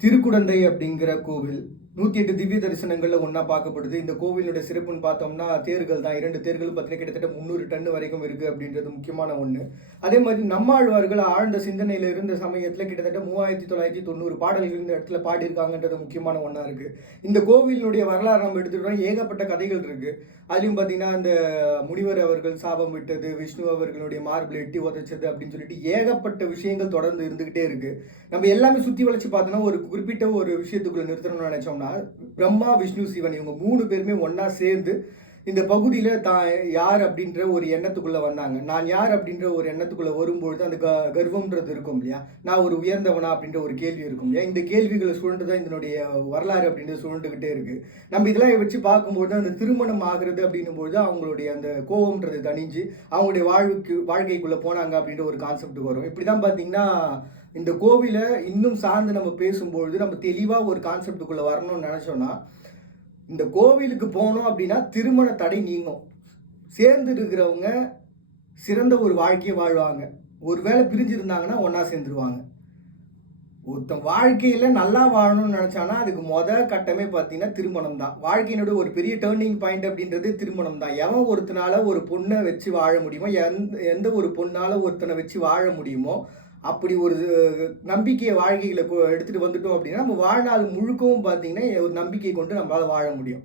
திருக்குடந்தை அப்படிங்கிற கோவில் 108 திவ்ய தரிசனங்கள்ல ஒண்ணா பார்க்கப்படுது. இந்த கோவிலுடைய சிறப்புன்னு பார்த்தோம்னா, தேர்கள் தான். 2 தேர்களும் பார்த்தீங்கன்னா, கிட்டத்தட்ட 300 டன் வரைக்கும் இருக்கு அப்படின்றது முக்கியமான ஒண்ணு. அதே மாதிரி நம்மாழ்வார்கள் ஆழ்ந்த சிந்தனையில இருந்த சமயத்துல கிட்டத்தட்ட 3990 பாடல்கள் இந்த இடத்துல பாடியிருக்காங்கன்றது முக்கியமான ஒண்ணா இருக்கு. இந்த கோவிலினுடைய வரலாறு நம்ம எடுத்துக்கிட்டோம்னா, ஏகப்பட்ட கதைகள் இருக்கு. அதுலயும் பார்த்தீங்கன்னா, இந்த முனிவர் அவர்கள் சாபம் விட்டது, விஷ்ணு அவர்களுடைய மார்பில் எட்டி உதைச்சது அப்படின்னு சொல்லிட்டு ஏகப்பட்ட விஷயங்கள் தொடர்ந்து இருந்துகிட்டே இருக்கு. நம்ம எல்லாமே சுத்தி வளைச்சு பார்த்தோம்னா, ஒரு குறிப்பிட்ட ஒரு விஷயத்துக்குள்ள நிறுத்தணும்னு நினைச்சோம்னா, பிரம்மா, விஷ்ணு, சிவன் இவங்க 3 பேருமே ஒண்ணா சேர்ந்து இந்த பகுதியில தான் யார் அப்படின்ற ஒரு எண்ணத்துக்குள்ள வந்தாங்க. நான் யார் அப்படின்ற ஒரு எண்ணத்துக்குள்ள வரும்பொழுது அந்த கர்வம்ன்றது இருக்கும் இல்லையா? நான் ஒரு உயர்ந்தவனா அப்படின்ற ஒரு கேள்வி இருக்கும் இல்லையா? இந்த கேள்விகளை சுழன்று தான் இதனுடைய வரலாறு அப்படின்றது சுழண்டுகிட்டே இருக்கு. நம்ம இதெல்லாம் வச்சு பார்க்கும்போது அந்த திருமணம் ஆகுறது அப்படின்னும்பொழுது அவங்களுடைய அந்த கோவம்ன்றது தணிஞ்சு அவங்களுடைய வாழ்க்கைக்குள்ள போனாங்க அப்படின்ற ஒரு கான்செப்ட் வரும். இப்படிதான் பார்த்தீங்கன்னா, இந்த கோவில இன்னும் சார்ந்து நம்ம பேசும்பொழுது நம்ம தெளிவா ஒரு கான்செப்டுக்குள்ள வரணும்னு நினைச்சோம்னா, இந்த கோவிலுக்கு போனோம் அப்படின்னா திருமண தடை நீங்கும். சேர்ந்து இருக்கிறவங்க சிறந்த ஒரு வாழ்க்கையை வாழ்வாங்க. ஒருவேளை பிரிஞ்சிருந்தாங்கன்னா ஒண்ணா சேர்ந்துருவாங்க. ஒருத்தன் வாழ்க்கையில நல்லா வாழணும்னு நினைச்சானா அதுக்கு கட்டமே பார்த்தீங்கன்னா திருமணம் தான். வாழ்க்கையினுடைய ஒரு பெரிய டர்னிங் பாயிண்ட் அப்படின்றது திருமணம் தான். எவன் ஒருத்தனால ஒரு பொண்ணை வச்சு வாழ முடியுமோ, எந்த ஒரு பொண்ணால ஒருத்தனை வச்சு வாழ முடியுமோ, அப்படி ஒரு நம்பிக்கையை வாழ்க்கையில எடுத்துட்டு வந்துட்டோம் அப்படின்னா, நம்ம வாழ்நாள் முழுக்கவும் பார்த்தீங்கன்னா, ஒரு நம்பிக்கை கொண்டு நம்மளால வாழ முடியும்.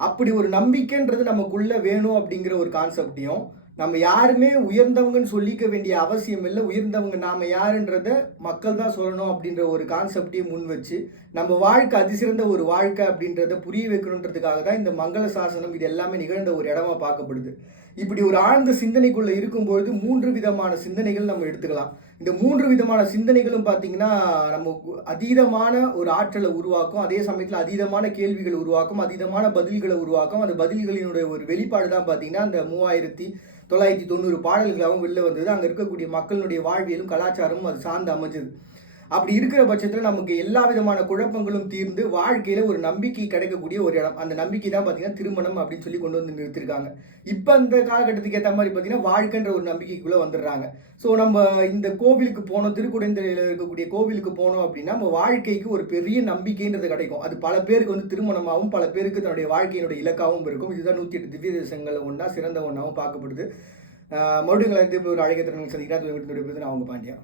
அப்படி ஒரு நம்பிக்கைன்றது நமக்குள்ள வேணும் அப்படிங்கிற ஒரு கான்செப்டையும், நம்ம யாருமே உயர்ந்தவங்கன்னு சொல்லிக்க வேண்டிய அவசியம் இல்ல. உயர்ந்தவங்க நாம யாருன்றத மக்கள் தான் சொல்லணும் அப்படின்ற ஒரு கான்செப்டையும் முன் வச்சு, நம்ம வாழ்க்கை அதிசிறந்த ஒரு வாழ்க்கை அப்படின்றத புரிய வைக்கணுன்றதுக்காக தான் இந்த மங்கள சாசனம் இது எல்லாமே நிகழ்ந்த ஒரு இடமா பார்க்கப்படுது. இப்படி ஒரு ஆழ்ந்த சிந்தனைக்குள்ள இருக்கும்பொழுது 3 விதமான சிந்தனைகள் நம்ம எடுத்துக்கலாம். இந்த 3 விதமான சிந்தனைகளும் பார்த்தீங்கன்னா, நமக்கு அதீதமான ஒரு ஆற்றலை உருவாக்கும். அதே சமயத்தில் அதீதமான கேள்விகளை உருவாக்கும். அதீதமான பதில்களை உருவாக்கும். அந்த பதில்களினுடைய ஒரு வெளிப்பாடு தான் பார்த்தீங்கன்னா, அந்த 3990 பாடல்களாகவும் வெளில வந்தது. அங்கே இருக்கக்கூடிய மக்களுடைய வாழ்வியலும் கலாச்சாரமும் அது சார்ந்து அமைஞ்சது. அப்படி இருக்கிற பட்சத்தில் நமக்கு எல்லா விதமான குழப்பங்களும் தீர்ந்து வாழ்க்கையில ஒரு நம்பிக்கை கிடைக்கக்கூடிய ஒரு இடம். அந்த நம்பிக்கை தான் பார்த்தீங்கன்னா திருமணம் அப்படின்னு சொல்லி கொண்டு வந்து நிறுத்திருக்காங்க. இப்போ அந்த காலகட்டத்துக்கு ஏற்ற மாதிரி பார்த்தீங்கன்னா வாழ்க்கைன்ற ஒரு நம்பிக்கைக்குள்ள வந்துடுறாங்க. ஸோ நம்ம இந்த கோவிலுக்கு போனோம், திருக்குடந்தையில் இருக்கக்கூடிய கோவிலுக்கு போனோம் அப்படின்னா நம்ம வாழ்க்கைக்கு ஒரு பெரிய நம்பிக்கைன்றது கிடைக்கும். அது பல பேருக்கு வந்து திருமணமாகவும் பல பேருக்கு தன்னுடைய வாழ்க்கையினுடைய இலக்காகவும் இருக்கும். இதுதான் 108 திவ்ய தேசங்கள் ஒன்றா சிறந்த ஒன்றாகவும் பார்க்கப்படுது. மறுபடியும் ஒரு அழகிய திறன் சந்திக்கிறேன். நான் அவங்க பாண்டியா.